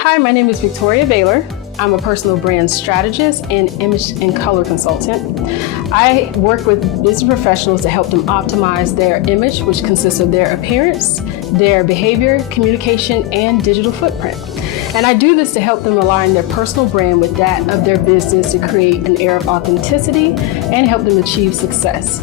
Hi, my name is Victoria Baylor. I'm a personal brand strategist and image and color consultant. I work with business professionals to help them optimize their image, which consists of their appearance, their behavior, communication, and digital footprint. And I do this to help them align their personal brand with that of their business to create an air of authenticity and help them achieve success.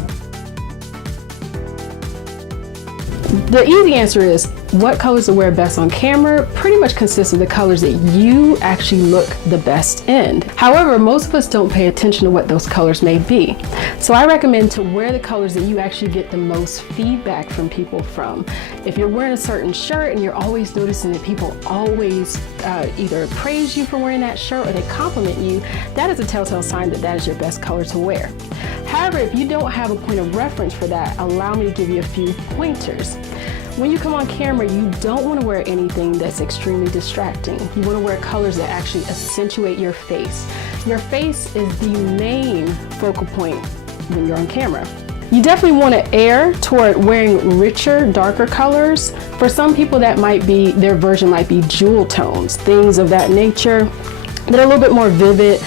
The easy answer is, what colors to wear best on camera pretty much consists of the colors that you actually look the best in. However, most of us don't pay attention to what those colors may be. So I recommend to wear the colors that you actually get the most feedback from people from. If you're wearing a certain shirt and you're always noticing that people always either praise you for wearing that shirt or they compliment you, that is a telltale sign that that is your best color to wear. However, if you don't have a point of reference for that, allow me to give you a few pointers. When you come on camera, you don't want to wear anything that's extremely distracting. You want to wear colors that actually accentuate your face. Your face is the main focal point when you're on camera. You definitely want to err toward wearing richer, darker colors. For some people, that might be, their version might be jewel tones, things of that nature. They're a little bit more vivid,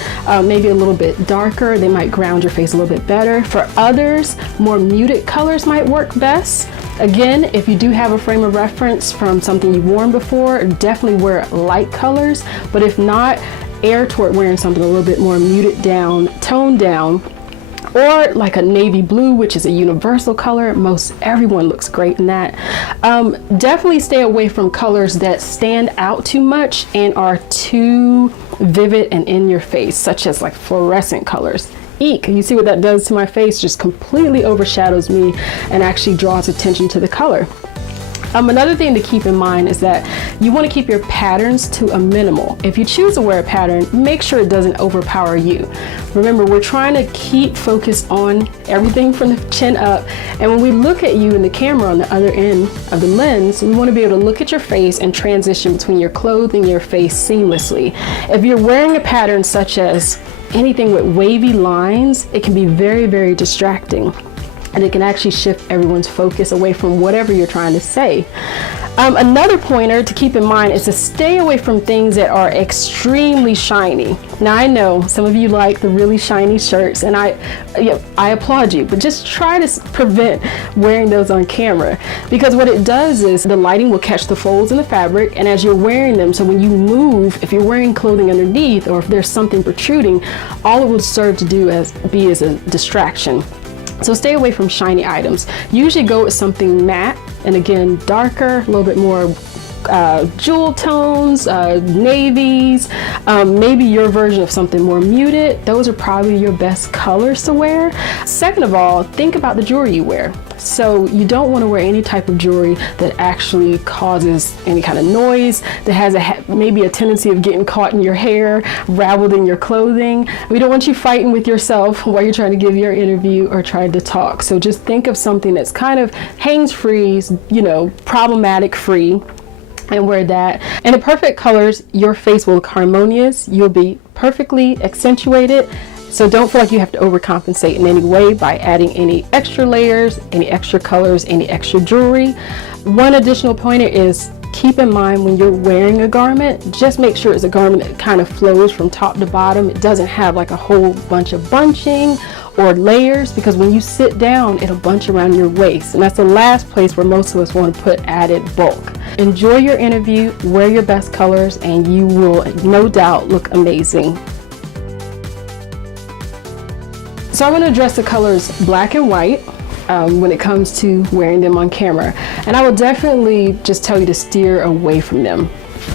maybe a little bit darker. They might ground your face a little bit better. For others, more muted colors might work best. Again, if you do have a frame of reference from something you've worn before, definitely wear light colors. But if not, err toward wearing something a little bit more muted down, toned down, or like a navy blue, which is a universal color. Most everyone looks great in that. Definitely stay away from colors that stand out too much and are too vivid and in your face, such as like fluorescent colors. Eek, you see what that does to my face? Just completely overshadows me and actually draws attention to the color. Another thing to keep in mind is that you want to keep your patterns to a minimal. If you choose to wear a pattern, make sure it doesn't overpower you. Remember, we're trying to keep focus on everything from the chin up. And when we look at you in the camera on the other end of the lens, we want to be able to look at your face and transition between your clothing and your face seamlessly. If you're wearing a pattern such as anything with wavy lines, it can be very, very distracting. And it can actually shift everyone's focus away from whatever you're trying to say. Another pointer to keep in mind is to stay away from things that are extremely shiny. Now I know some of you like the really shiny shirts, and I applaud you, but just try to prevent wearing those on camera, because what it does is the lighting will catch the folds in the fabric, and as you're wearing them, so when you move, if you're wearing clothing underneath or if there's something protruding, all it will serve to do be as a distraction. So stay away from shiny items. Usually go with something matte, and again, darker, a little bit more jewel tones, navies, maybe your version of something more muted. Those are probably your best colors to wear. Second of all, think about the jewelry you wear. So you don't want to wear any type of jewelry that actually causes any kind of noise, that has maybe a tendency of getting caught in your hair, raveled in your clothing. We don't want you fighting with yourself while you're trying to give your interview or trying to talk. So just think of something that's kind of hangs-free, problematic free, and wear that. In the perfect colors, your face will look harmonious. You'll be perfectly accentuated. So don't feel like you have to overcompensate in any way by adding any extra layers, any extra colors, any extra jewelry. One additional pointer is, keep in mind when you're wearing a garment, just make sure it's a garment that kind of flows from top to bottom. It doesn't have like a whole bunch of bunching or layers, because when you sit down, it'll bunch around your waist. And that's the last place where most of us want to put added bulk. Enjoy your interview, wear your best colors, and you will no doubt look amazing. So I want to address the colors black and white when it comes to wearing them on camera. And I will definitely just tell you to steer away from them.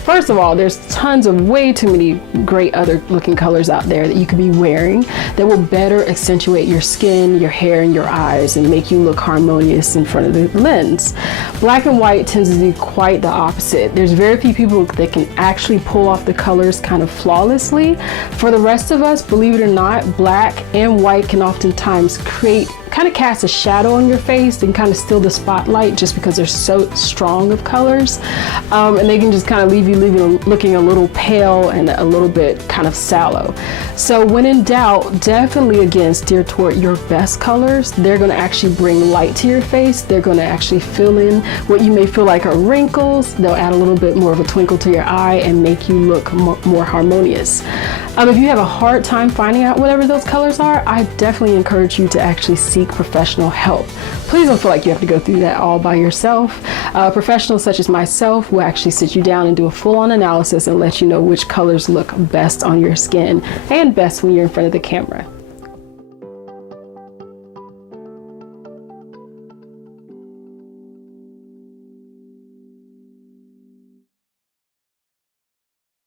First of all, there's tons of way too many great other looking colors out there that you could be wearing that will better accentuate your skin, your hair, and your eyes and make you look harmonious in front of the lens. Black and white tends to be quite the opposite. There's very few people that can actually pull off the colors kind of flawlessly. For the rest of us, believe it or not, black and white can oftentimes create kind of cast a shadow on your face and kind of steal the spotlight just because they're so strong of colors. And they can just kind of leave you looking a little pale and a little bit kind of sallow. So when in doubt, definitely again steer toward your best colors. They're going to actually bring light to your face. They're going to actually fill in what you may feel like are wrinkles. They'll add a little bit more of a twinkle to your eye and make you look more harmonious. If you have a hard time finding out whatever those colors are, I definitely encourage you to actually seek professional help. Please don't feel like you have to go through that all by yourself. Professionals such as myself will actually sit you down and do a full-on analysis and let you know which colors look best on your skin and best when you're in front of the camera.